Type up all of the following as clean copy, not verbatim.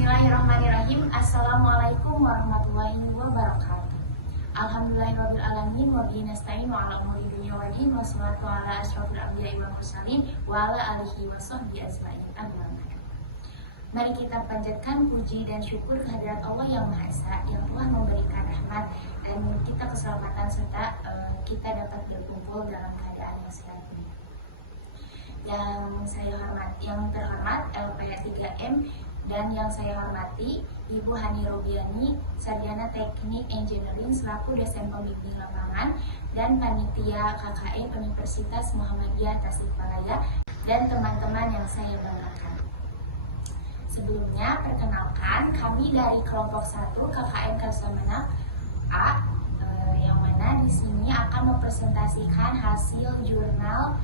Bismillahirrahmanirrahim. Assalamualaikum warahmatullahi wabarakatuh. Alhamdulillahirrahmanirrahim. Wabihi nasta'in wa ala umuri dunya wa din. Wassalatu ala asyrafil anbiya'i wal mursalin wa ala alihi wa sahbihi ajma'in. Amma ba'du. Mari kita panjatkan puji dan syukur kehadirat Allah yang Maha Esa yang telah memberikan rahmat dan kita keselamatan serta kita dapat berkumpul dalam keadaan yang sehat ini. Yang terhormat LPH 3M dan yang saya hormati Ibu Hani Robiani, Sarjana Teknik Engineering selaku dosen pembimbing lapangan dan panitia KKE Universitas Muhammadiyah Tasikmalaya dan teman-teman yang saya banggakan. Sebelumnya, perkenalkan kami dari kelompok 1 KKN Karsamena A, yang mana di sini akan mempresentasikan hasil jurnal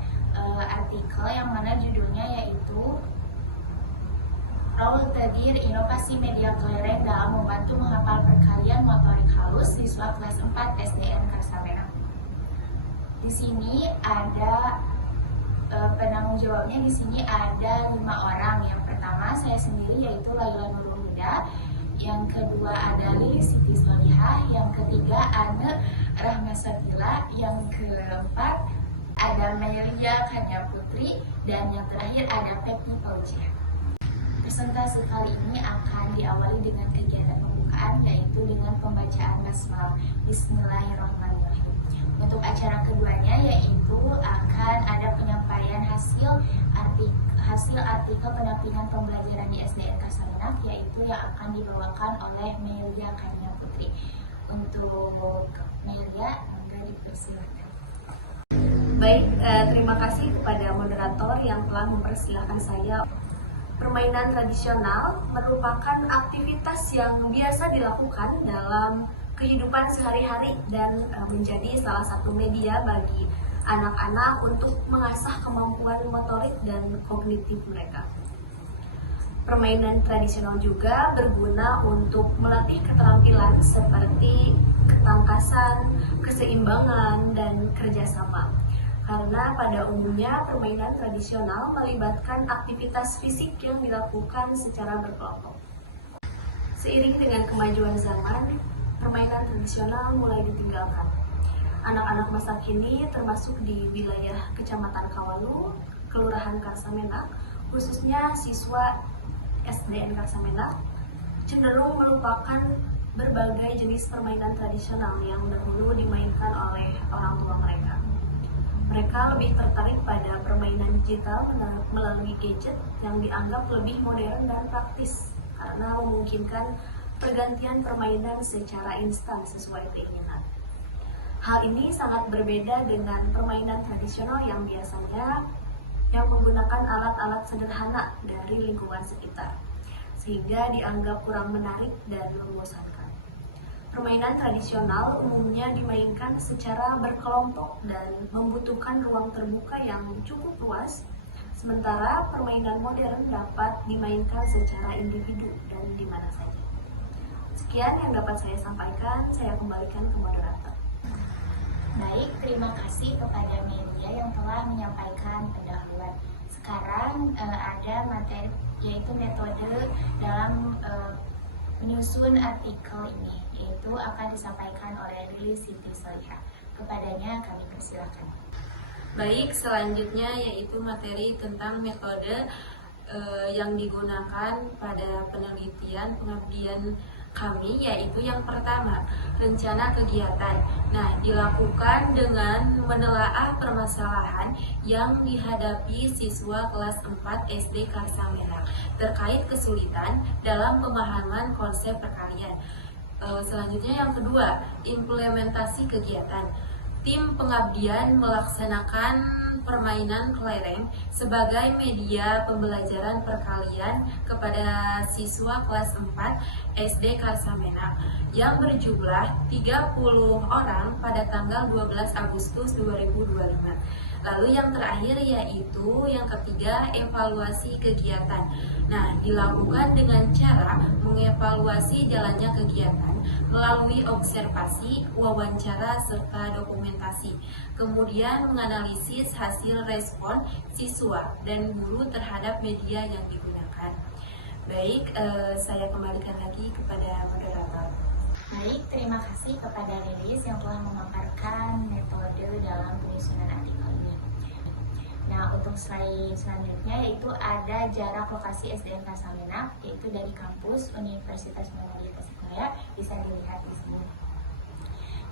artikel yang mana judulnya yaitu Raul Tadir Inovasi Media Kelereng dalam membantu menghafal perkalian motorik halus siswa kelas 4 SDN Karsamena. Di sini ada penanggung jawabnya. Di sini ada 5 orang. Yang pertama saya sendiri yaitu Laila Nurul Huda. Yang kedua ada Lili Siti Solihah. Yang ketiga Ane Rahmasatila. Yang keempat ada Melia Kanya Putri. Dan yang terakhir ada Pepi Paujiah. Presentasi kali ini akan diawali dengan kegiatan pembukaan yaitu dengan pembacaan basmalah. Bismillahirrahmanirrahim. Untuk acara keduanya yaitu akan ada penyampaian hasil artikel pendampingan pembelajaran di SDN Karsamena yaitu yang akan dibawakan oleh Melia Kanya Putri. Untuk Melia, monggo dipersilakan. Baik, terima kasih kepada moderator yang telah mempersilahkan saya. Permainan tradisional merupakan aktivitas yang biasa dilakukan dalam kehidupan sehari-hari dan menjadi salah satu media bagi anak-anak untuk mengasah kemampuan motorik dan kognitif mereka. Permainan tradisional juga berguna untuk melatih keterampilan seperti ketangkasan, keseimbangan, dan kerjasama. Karena pada umumnya permainan tradisional melibatkan aktivitas fisik yang dilakukan secara berkelompok. Seiring dengan kemajuan zaman, permainan tradisional mulai ditinggalkan. Anak-anak masa kini termasuk di wilayah Kecamatan Kawalu, Kelurahan Karsamena, khususnya siswa SDN Karsamena, cenderung melupakan berbagai jenis permainan tradisional yang dahulu dimainkan oleh orang tua mereka. Mereka lebih tertarik pada permainan digital melalui gadget yang dianggap lebih modern dan praktis karena memungkinkan pergantian permainan secara instan sesuai keinginan. Hal ini sangat berbeda dengan permainan tradisional yang biasanya menggunakan alat-alat sederhana dari lingkungan sekitar, sehingga dianggap kurang menarik dan membosankan. Permainan tradisional umumnya dimainkan secara berkelompok dan membutuhkan ruang terbuka yang cukup luas, sementara permainan modern dapat dimainkan secara individu dan di mana saja. Sekian yang dapat saya sampaikan, saya kembalikan ke moderator. Baik, terima kasih kepada media yang telah menyampaikan pendahuluan. Sekarang ada materi yaitu metode dalam menyusun artikel ini, yaitu akan disampaikan oleh Lili Siti Solihah. Kepadanya kami persilakan. Baik, selanjutnya yaitu materi tentang metode yang digunakan pada penelitian pengabdian kami, yaitu yang pertama, rencana kegiatan. Nah, dilakukan dengan menelaah permasalahan yang dihadapi siswa kelas 4 SD Karsamena terkait kesulitan dalam pemahaman konsep perkalian. Selanjutnya yang kedua, implementasi kegiatan. Tim pengabdian melaksanakan permainan kelereng sebagai media pembelajaran perkalian kepada siswa kelas 4 SD Karsamena yang berjumlah 30 orang pada tanggal 12 Agustus 2025. Lalu yang terakhir yaitu yang ketiga, evaluasi kegiatan. Nah, dilakukan dengan cara mengevaluasi jalannya kegiatan melalui observasi, wawancara, serta dokumentasi. Kemudian menganalisis hasil respon siswa dan guru terhadap media yang digunakan. Baik, saya kembalikan lagi kepada moderator. Baik, terima kasih kepada Lilis yang telah memaparkan metode dalam penyusunan artikel ini. Nah, untuk slide selanjutnya yaitu ada jarak lokasi SDN Karsamenak, yaitu dari kampus Universitas Muhammadiyah Tasikmalaya, bisa dilihat di sini.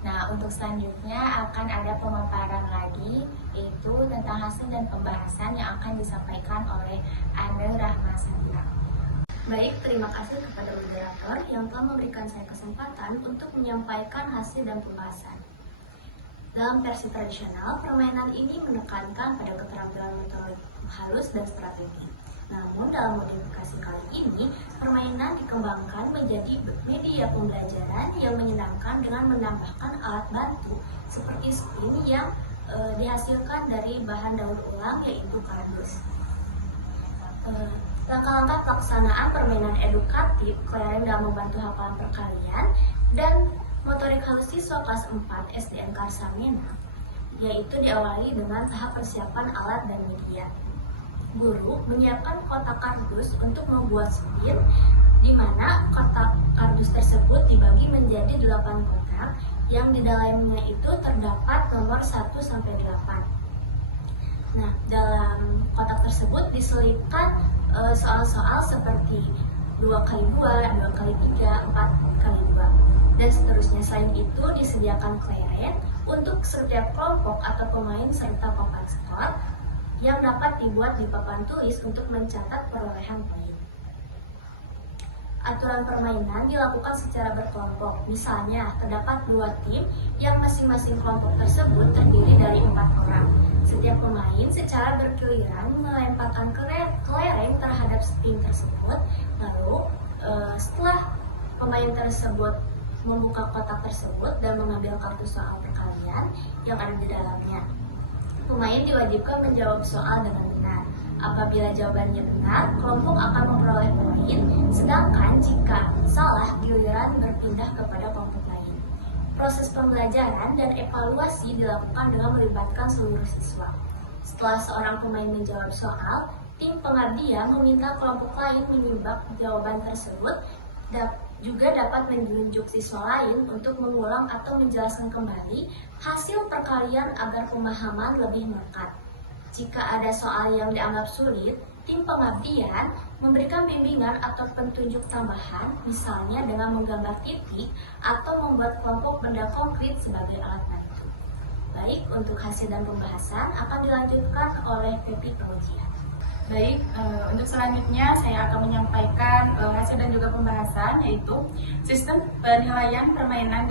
Nah, untuk selanjutnya akan ada pemaparan lagi, yaitu tentang hasil dan pembahasan yang akan disampaikan oleh Ane Rahmasanta. Baik, terima kasih kepada moderator yang telah memberikan saya kesempatan untuk menyampaikan hasil dan pembahasan. Dalam versi tradisional, permainan ini menekankan pada keterampilan motorik halus dan strategi. Namun dalam modifikasi kali ini, permainan dikembangkan menjadi media pembelajaran yang menyenangkan dengan menambahkan alat bantu seperti spin yang dihasilkan dari bahan daur ulang yaitu kardus. Langkah-langkah pelaksanaan permainan edukatif kelereng dalam membantu hafalan perkalian dan motorik halus siswa kelas 4 SDN Karsamenak, yaitu diawali dengan tahap persiapan alat dan media. Guru menyiapkan kotak kardus untuk membuat spin, di mana kotak kardus tersebut dibagi menjadi 8 kotak yang di dalamnya itu terdapat nomor 1 sampai 8. Nah, dalam kotak tersebut diselipkan soal-soal seperti 2x2, 2x3, 4x2, dan seterusnya. Selain itu disediakan kelereng untuk setiap kelompok atau pemain serta papan skor yang dapat dibuat di papan tulis untuk mencatat perolehan poin. Aturan permainan dilakukan secara berkelompok. Misalnya, terdapat 2 tim yang masing-masing kelompok tersebut terdiri dari 4 orang. Setiap pemain secara bergiliran melemparkan kelereng terhadap spin tersebut. Lalu, setelah pemain tersebut membuka kotak tersebut dan mengambil kartu soal perkalian yang ada di dalamnya, pemain diwajibkan menjawab soal dengan benar. Apabila jawabannya benar, kelompok akan memperoleh poin, sedangkan jika salah, giliran berpindah kepada kelompok lain. Proses pembelajaran dan evaluasi dilakukan dengan melibatkan seluruh siswa. Setelah seorang pemain menjawab soal, tim pengabdian meminta kelompok lain menyimak jawaban tersebut, juga dapat menunjuk siswa lain untuk mengulang atau menjelaskan kembali hasil perkalian agar pemahaman lebih melekat. Jika ada soal yang dianggap sulit, tim pengabdian memberikan bimbingan atau petunjuk tambahan, misalnya dengan menggambar titik atau membuat kelompok benda konkret sebagai alat bantu. Baik, untuk hasil dan pembahasan akan dilanjutkan oleh Pepi Pengujian. Baik, untuk selanjutnya saya akan menyampaikan hasil dan juga pembahasan, yaitu sistem penilaian permainan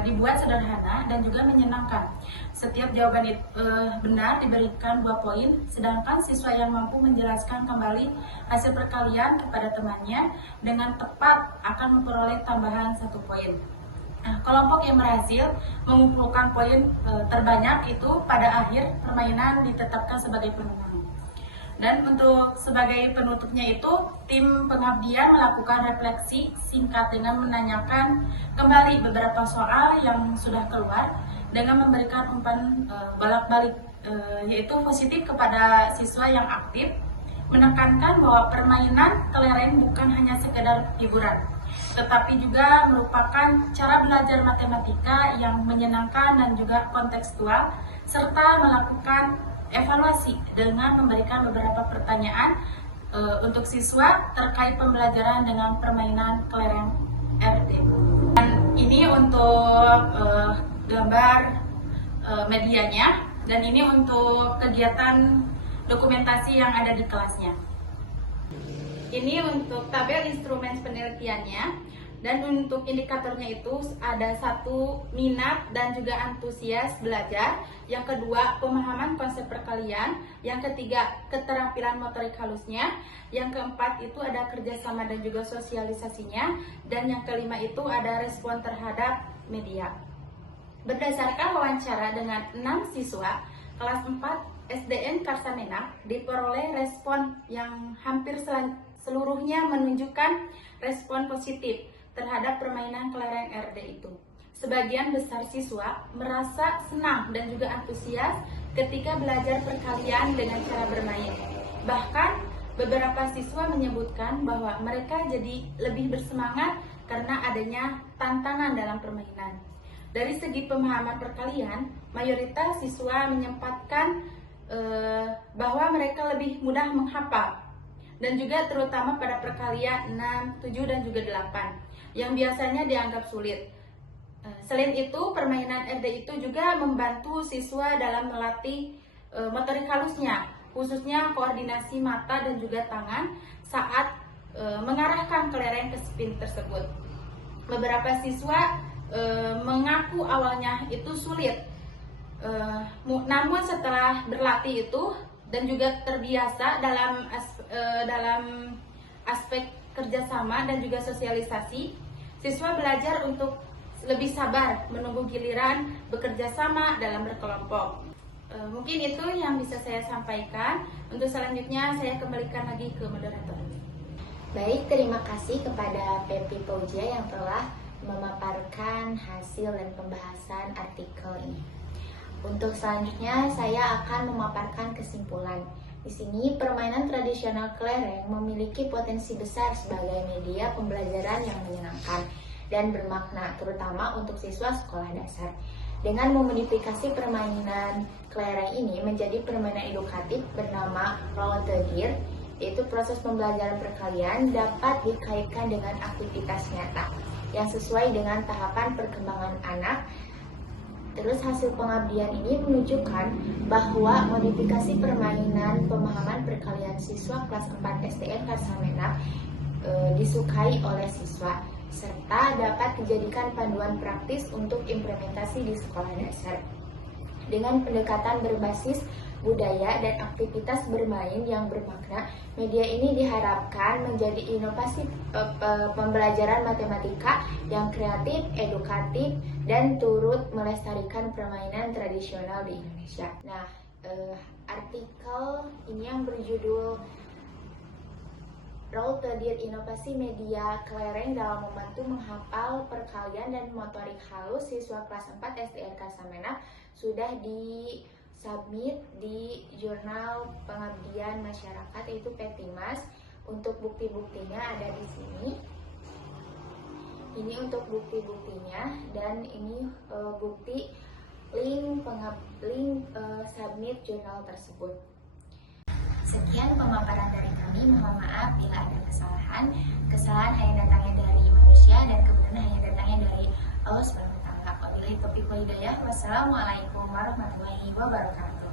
dibuat sederhana dan juga menyenangkan. Setiap jawaban benar diberikan 2 poin, sedangkan siswa yang mampu menjelaskan kembali hasil perkalian kepada temannya dengan tepat akan memperoleh tambahan 1 poin. Nah, kelompok yang berhasil mengumpulkan poin terbanyak itu pada akhir permainan ditetapkan sebagai pemenang. Dan untuk sebagai penutupnya itu, tim pengabdian melakukan refleksi singkat dengan menanyakan kembali beberapa soal yang sudah keluar dengan memberikan umpan bolak-balik yaitu positif kepada siswa yang aktif, menekankan bahwa permainan kelereng bukan hanya sekedar hiburan, tetapi juga merupakan cara belajar matematika yang menyenangkan dan juga kontekstual, serta melakukan evaluasi dengan memberikan beberapa pertanyaan untuk siswa terkait pembelajaran dengan permainan kelereng RD. Dan ini untuk gambar medianya, dan ini untuk kegiatan dokumentasi yang ada di kelasnya. Ini untuk tabel instrumen penelitiannya. Dan untuk indikatornya itu ada 1, minat dan juga antusias belajar. Yang kedua, pemahaman konsep perkalian. Yang ketiga, keterampilan motorik halusnya. Yang keempat itu ada kerjasama dan juga sosialisasinya. Dan yang kelima itu ada respon terhadap media. Berdasarkan wawancara dengan 6 siswa kelas 4 SDN Karsamenak, diperoleh respon yang hampir seluruhnya menunjukkan respon positif terhadap permainan kelereng RD itu. Sebagian besar siswa merasa senang dan juga antusias ketika belajar perkalian dengan cara bermain. Bahkan Beberapa siswa menyebutkan bahwa mereka jadi lebih bersemangat karena adanya tantangan dalam permainan. Dari segi pemahaman perkalian, mayoritas siswa menyempatkan bahwa mereka lebih mudah menghafal, dan juga terutama pada perkalian 6, 7, dan juga 8 yang biasanya dianggap sulit. Selain itu, permainan RD itu juga membantu siswa dalam melatih motorik halusnya, khususnya koordinasi mata dan juga tangan saat mengarahkan kelereng ke spin tersebut. Beberapa siswa mengaku awalnya itu sulit, namun setelah berlatih itu dan juga terbiasa dalam aspek kerjasama dan juga sosialisasi, siswa belajar untuk lebih sabar menunggu giliran bekerja sama dalam berkelompok. Mungkin itu yang bisa saya sampaikan. Untuk selanjutnya saya kembalikan lagi ke moderator. Baik, terima kasih kepada Pepi Fauzia yang telah memaparkan hasil dan pembahasan artikel ini. Untuk selanjutnya saya akan memaparkan kesimpulan. Di sini permainan tradisional kelereng memiliki potensi besar sebagai media pembelajaran yang menyenangkan dan bermakna, terutama untuk siswa sekolah dasar. Dengan memodifikasi permainan kelereng ini menjadi permainan edukatif bernama Roll the Deer, yaitu proses pembelajaran perkalian dapat dikaitkan dengan aktivitas nyata yang sesuai dengan tahapan perkembangan anak. Terus hasil pengabdian ini menunjukkan bahwa modifikasi permainan pemahaman perkalian siswa kelas 4 STN Karsamenak disukai oleh siswa, serta dapat dijadikan panduan praktis untuk implementasi di sekolah dasar. Dengan pendekatan berbasis budaya dan aktivitas bermain yang bermakna, media ini diharapkan menjadi inovasi pembelajaran matematika yang kreatif, edukatif, dan turut melestarikan permainan tradisional di Indonesia. Nah, artikel ini yang berjudul Roll the Deer, Inovasi Media Kelereng dalam Membantu Menghafal Perkalian dan Motorik Halus Siswa Kelas 4 SDN Karsamenak sudah di-submit di Jurnal Pengabdian Masyarakat, yaitu Petimas. Untuk bukti-buktinya ada di sini. Ini untuk bukti-buktinya, dan ini bukti link submit jurnal tersebut. Sekian pemaparan dari kami. Mohon maaf bila ada kesalahan. Kesalahan hanya datangnya dari manusia dan kebenaran hanya datangnya dari Allah Subhanahu wa taala. Wabillahi taufiq wal hidayah. Wassalamualaikum warahmatullahi wabarakatuh.